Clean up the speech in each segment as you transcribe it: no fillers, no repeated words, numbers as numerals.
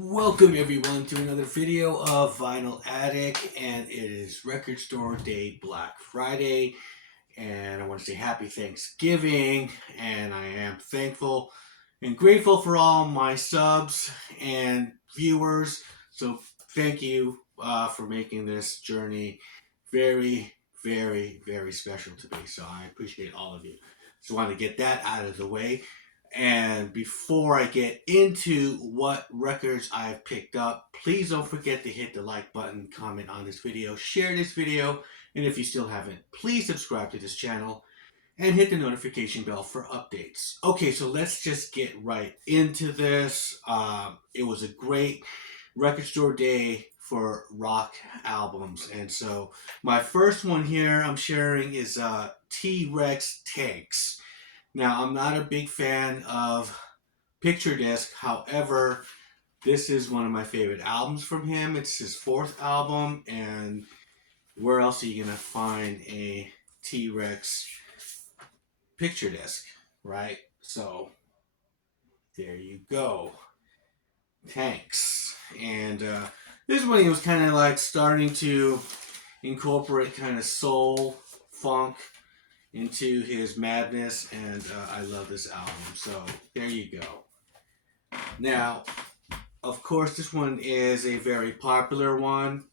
Welcome everyone to another video of Vinyl Attic, and it is Record Store Day, Black Friday, and I want to say happy Thanksgiving, and I am thankful and grateful for all my subs and viewers. So thank you for making this journey very, very special to me. So I appreciate all of you. So I want to get that out of the way. And before I get into what records I've picked up, please don't forget to hit the like button, comment on this video, share this video, and if you still haven't, please subscribe to this channel and hit the notification bell for updates. Okay, so let's just get right into this. It was a great record store day for rock albums, and so my first one here I'm sharing is T-Rex Tanks. Now, I'm not a big fan of Picture Disc. However, this is one of my favorite albums from him. It's his fourth album, and where else are you going to find a T-Rex Picture Disc, right? So, there you go. Thanks. And this one, he was kind of like starting to incorporate kind of soul, funk, into his madness, and I love this album. So there you go. Now, of course, this one is a very popular one.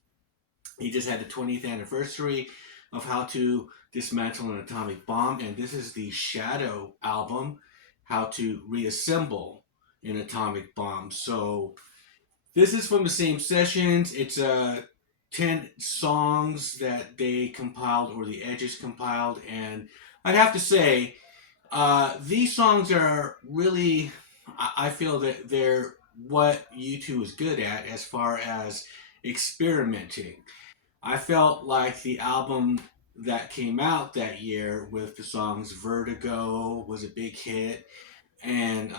He just had the 20th anniversary of How to Dismantle an Atomic Bomb, and this is the Shadow album, How to Reassemble an Atomic Bomb. So this is from the same sessions. It's 10 songs that they compiled, or the Edges compiled, and I'd have to say these songs are really, I feel that they're what U2 is good at as far as experimenting. I felt like the album that came out that year with the songs Vertigo was a big hit, and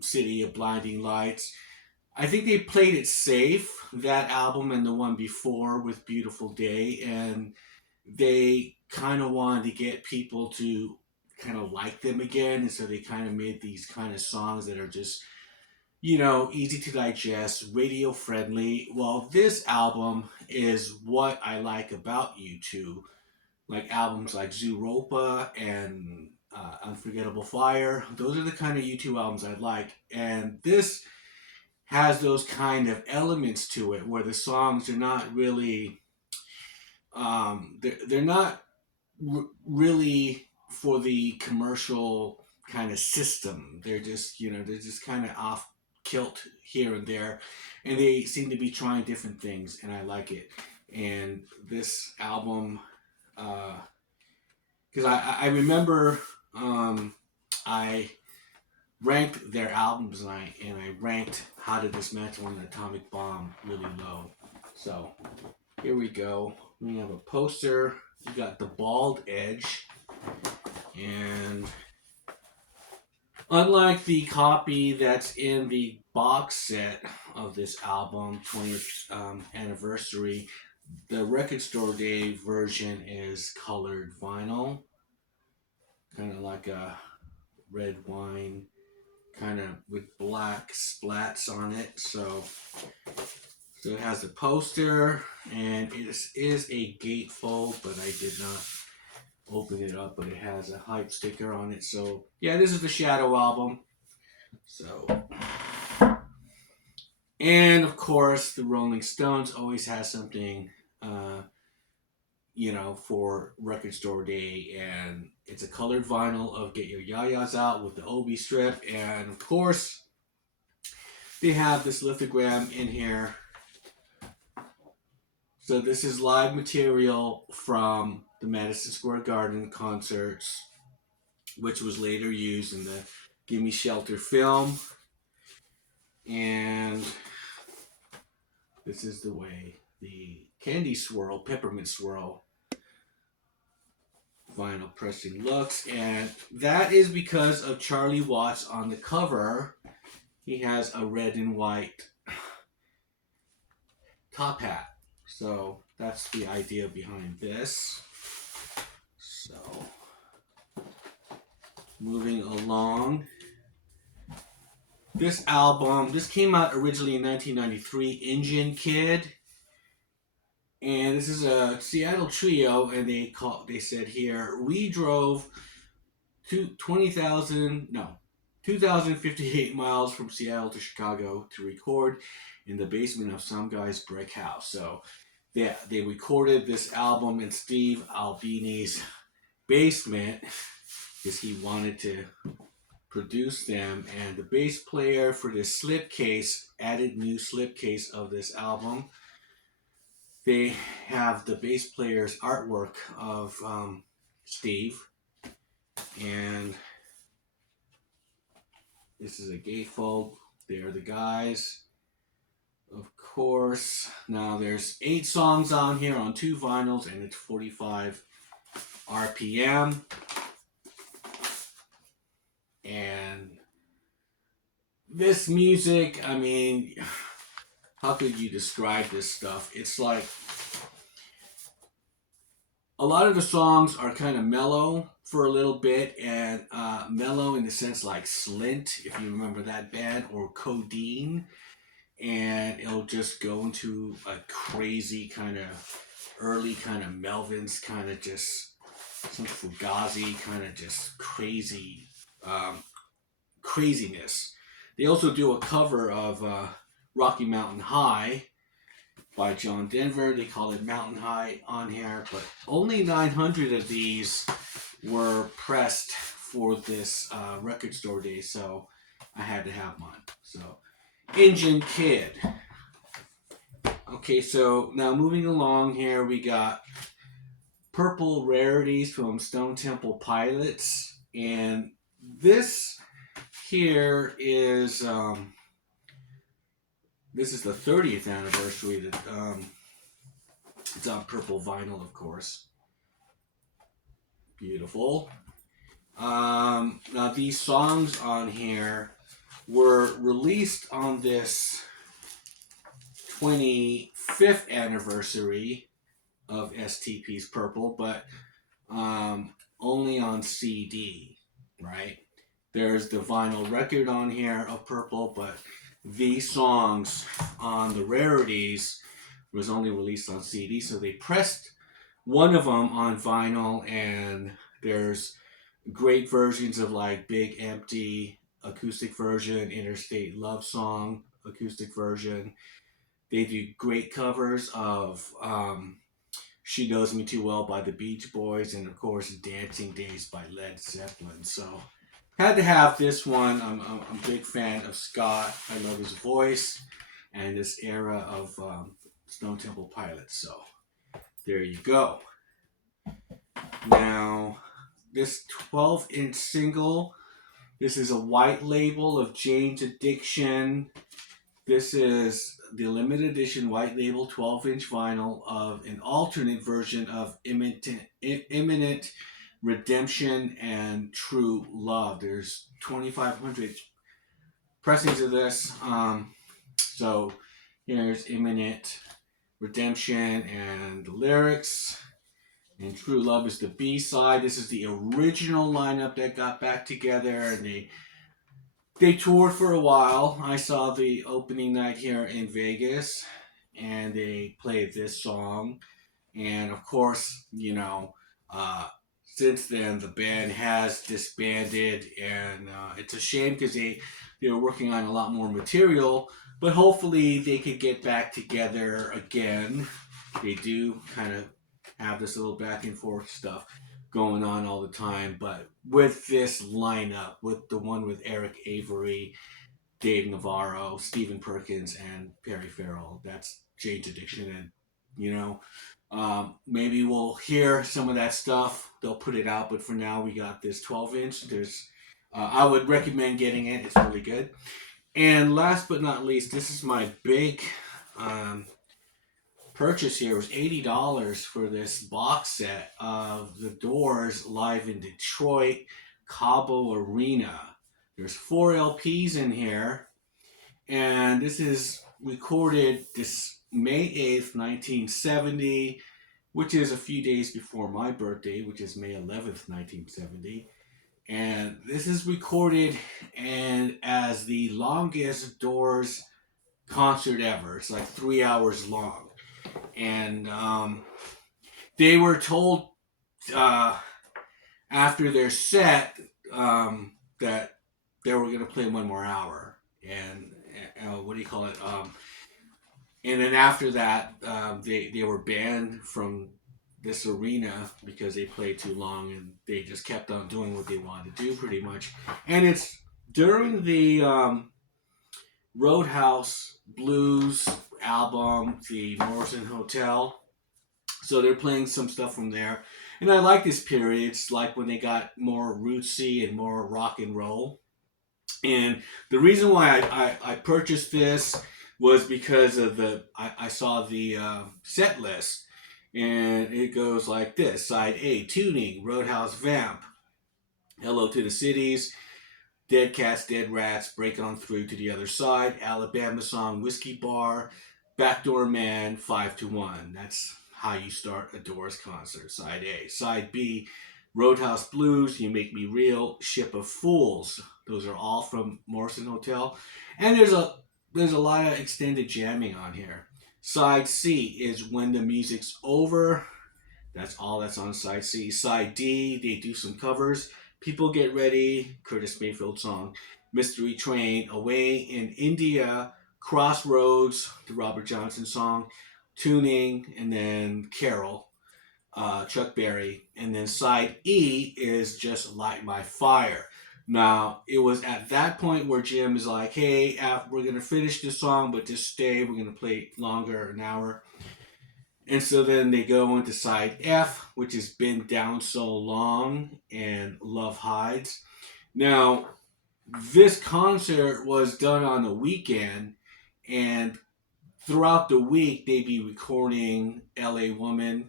City of Blinding Lights, I think they played it safe, that album and the one before with Beautiful Day, and they kind of wanted to get people to kind of like them again, and so they kind of made these kind of songs that are just, easy to digest, radio friendly. Well, this album is what I like about U2, like albums like Zooropa and Unforgettable Fire. Those are the kind of U2 albums I like, and this has those kind of elements to it where the songs are not really they're not really for the commercial kind of system. They're just they're just kind of off kilt here and there, and they seem to be trying different things, and I like it. And this album, because I remember I ranked their albums, and I ranked How to Dismantle an Atomic Bomb really low. So here we go. We have a poster. You got the bald edge, and unlike the copy that's in the box set of this album, 20th anniversary, the Record Store Day version is colored vinyl, kind of like a red wine, kind of with black splats on it. So it has a poster, and it is a gatefold, but I did not open it up, but it has a hype sticker on it. So yeah, this is the Shadow album. So, and of course, the Rolling Stones always has something, for Record Store Day, and it's a colored vinyl of Get Your Yayas Out with the Obi strip, and of course, they have this lithogram in here. So this is live material from the Madison Square Garden concerts, which was later used in the Gimme Shelter film. And this is the way the Candy Swirl, Peppermint Swirl vinyl pressing looks. And that is because of Charlie Watts on the cover. He has a red and white top hat. So that's the idea behind this. So moving along. this album, this came out originally in 1993, Engine Kid. And this is a Seattle trio, and they said here, we drove 2,058 miles from Seattle to Chicago to record in the basement of some guy's brick house. So yeah, they recorded this album in Steve Albini's basement because he wanted to produce them. And the bass player for this slipcase, added new slipcase of this album, they have the bass player's artwork of Steve, and this is a gatefold. They're the guys, of course. Now there's 8 songs on here on 2 vinyls, and it's 45 RPM. And this music, I mean, how could you describe this stuff? It's like a lot of the songs are kind of mellow for a little bit, and mellow in the sense like Slint, if you remember that band, or Codeine, and it'll just go into a crazy kind of early kind of Melvins kind of just some Fugazi kind of just crazy craziness. They also do a cover of Rocky Mountain High by John Denver. They call it Mountain High on here, but only 900 of these were pressed for this record store day, so I had to have mine. So, Engine Kid. Okay, so now moving along here, we got Purple Rarities from Stone Temple Pilots, and this here is this is the 30th anniversary. That it's on purple vinyl, of course. Beautiful. Now these songs on here were released on this 25th anniversary of STP's Purple, but only on CD, right? There's the vinyl record on here of Purple, but these songs on the Rarities was only released on CD, so they pressed one of them on vinyl, and there's great versions of like Big Empty acoustic version, Interstate Love Song acoustic version. They do great covers of She Knows Me Too Well by the Beach Boys, and of course Dancing Days by Led Zeppelin. So had to have this one. I'm a big fan of Scott. I love his voice and this era of Stone Temple Pilots. So there you go. Now, this 12-inch single, this is a white label of Jane's Addiction. This is the limited edition white label 12-inch vinyl of an alternate version of Imminent Redemption and True Love. There's 2,500 pressings of this. So here's Imminent Redemption and the lyrics. And True Love is the B-side. This is the original lineup that got back together, and they toured for a while. I saw the opening night here in Vegas, and they played this song. And of course, you know, since then the band has disbanded, and it's a shame because they were working on a lot more material. But hopefully they could get back together again. They do kind of have this little back and forth stuff going on all the time, but with this lineup, with the one with Eric Avery, Dave Navarro, Stephen Perkins, and Perry Farrell, that's Jane's Addiction. And you know, maybe we'll hear some of that stuff. They'll put it out, but for now we got this 12-inch. There's I would recommend getting it. It's really good. And last but not least, this is my big purchase here. It was $80 for this box set of The Doors live in Detroit, Cabo Arena. There's 4 LPs in here, and this is recorded this May 8th, 1970, which is a few days before my birthday, which is May 11th, 1970. And this is recorded and as the longest Doors concert ever. It's like 3 hours long, and they were told uh, after their set that they were going to play one more hour, and what do you call it? And then after that, they were banned from this arena because they played too long, and they just kept on doing what they wanted to do, pretty much. And it's during the Roadhouse Blues album, the Morrison Hotel. So they're playing some stuff from there. And I like this period. It's like when they got more rootsy and more rock and roll. And the reason why I purchased this was because of I saw the set list. And it goes like this: Side A, Tuning, Roadhouse Vamp, Hello to the Cities, Dead Cats, Dead Rats, Break On Through to the Other Side, Alabama Song, Whiskey Bar, Backdoor Man, 5 to 1. That's how you start a Doors concert. Side A. Side B, Roadhouse Blues, You Make Me Real, Ship of Fools. Those are all from Morrison Hotel. And there's a lot of extended jamming on here. Side C is When the Music's Over. That's all that's on side C. Side D, they do some covers. People Get Ready, Curtis Mayfield song. Mystery Train, Away in India, Crossroads, the Robert Johnson song. Tuning, and then Carol, Chuck Berry. And then side E is just Light My Fire. Now, it was at that point where Jim is like, hey, we're going to finish this song, but just stay. We're going to play longer, an hour. And so then they go into side F, which has Been Down So Long and Love Hides. Now, this concert was done on a weekend, and throughout the week they'd be recording LA Woman.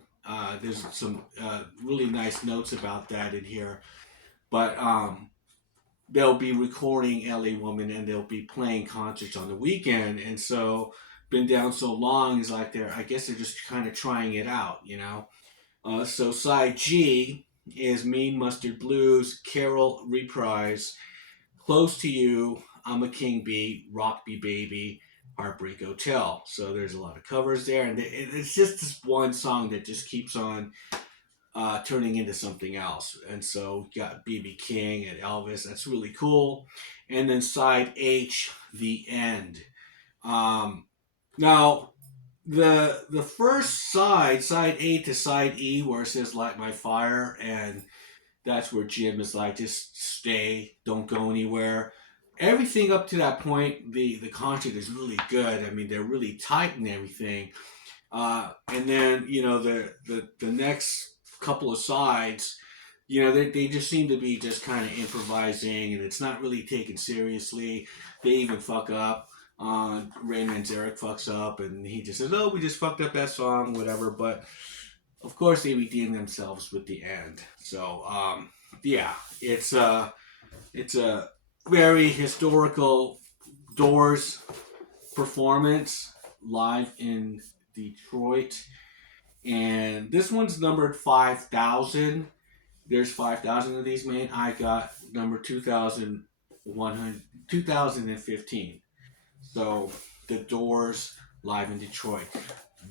There's some really nice notes about that in here. But they'll be recording LA Woman, and they'll be playing concerts on the weekend. And so Been Down So Long is like I guess they're just kind of trying it out, you know. So side G is Mean Mustard Blues, Carol Reprise, Close to You, I'm a King Bee, Rock Me Baby, Heartbreak Hotel. So there's a lot of covers there, and it's just this one song that just keeps on turning into something else. And so we got BB King and Elvis. That's really cool. And then side H, The End. Now, the first side A to side E, where it says Light My Fire, and that's where Jim is like, just stay, don't go anywhere. Everything up to that point, the concert is really good. I mean, they're really tight and everything. And then, you know, the next couple of sides, you know, they just seem to be just kind of improvising, and it's not really taken seriously. They even fuck up. Ray Manzarek fucks up, and he just says, oh, we just fucked up that song, whatever. But of course they redeem themselves with the end. So yeah, it's a very historical Doors performance live in Detroit. And this one's numbered 5,000. There's 5,000 of these made. I got number 2015. So the Doors live in Detroit.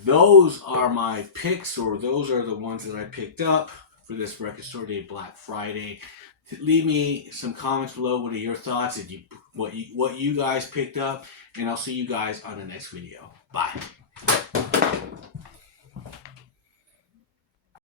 Those are my picks, or those are the ones that I picked up for this Record Store Day Black Friday. Leave me some comments below. What are your thoughts? What you guys picked up? And I'll see you guys on the next video. Bye.